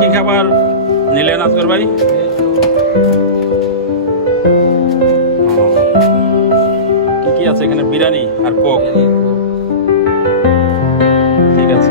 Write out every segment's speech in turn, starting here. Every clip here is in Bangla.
কি খাবার নিলেন আজগর ভাই? কি কি আছে এখানে? বিরিয়ানি আর কোক। ঠিক আছে।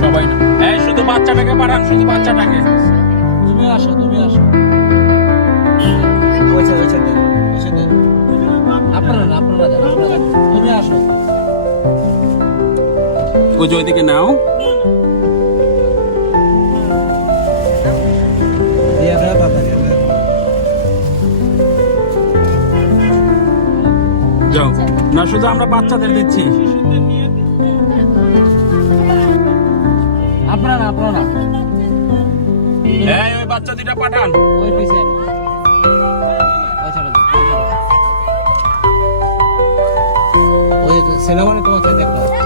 সবাই না, এই শুধু বাচ্চাটাকে পাঠান, শুধু বাচ্চাটাকে। তুমি আসো, তুমি আসো। ওইছে ওইছে দেন, ওইছে দেন। আপনারা না, আপনারা যান, আপনারা যান। তুমি আসো। ওই যে ওইদিকে নাও। দিয়ে দাও তাড়াতাড়ি। যাও না, শুধু আমরা বাচ্চাদের দিচ্ছি। আপনারা না, আপনারা না। এই ওই বাচ্চা দুইটা পাঠান। ওই পিছে। ওই ছেড়ে দাও। ওই সেনাবাহিনী তোমাকে দেখতে হবে।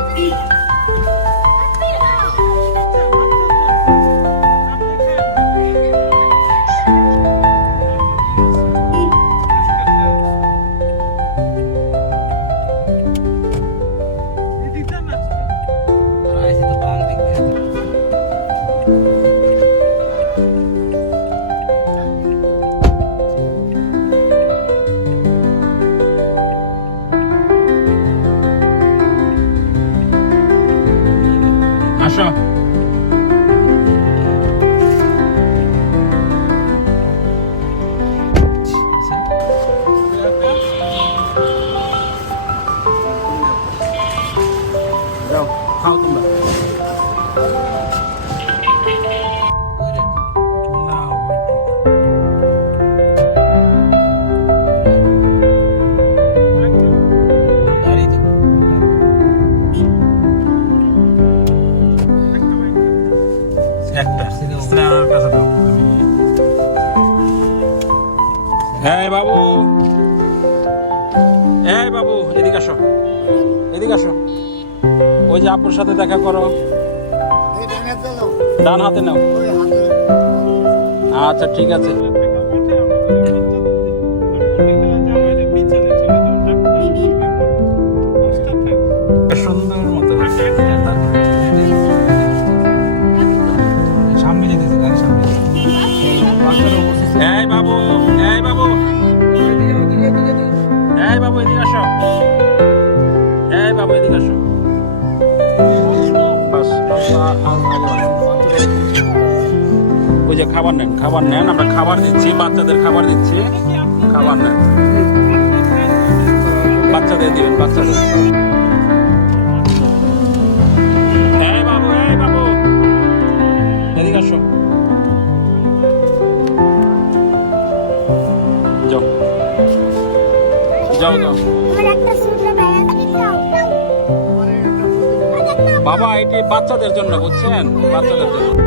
আসো। যাও খাও তোমরা। না, একটা স্নেহার কাছে দাও। এই বাবু, এই বাবু, এদিকে আসো, এদিকে আসো। ওই যে আপুর সাথে দেখা করো। ডান হাতে নাও। আচ্ছা ঠিক আছে। সুন্দর মতো সামনে যেতেছে, গাড়ি সামনে। এই বাবু, এই বাবু, এই বাবু এদিকে আসো। এই বাবু এদিকে আসো। বাস, ওই যে খাবার নেন, খাবার নেন। আমরা খাবার দিচ্ছি, বাচ্চাদের খাবার দিচ্ছি। খাবার নেন, বাচ্চাদের দিবেন, বাচ্চাদের। এই বাবু, এই বাবু এদিকে আসো। যাও যাও যাও। বাবা এটি বাচ্চাদের জন্য, বুঝছেন? বাচ্চাদের জন্য।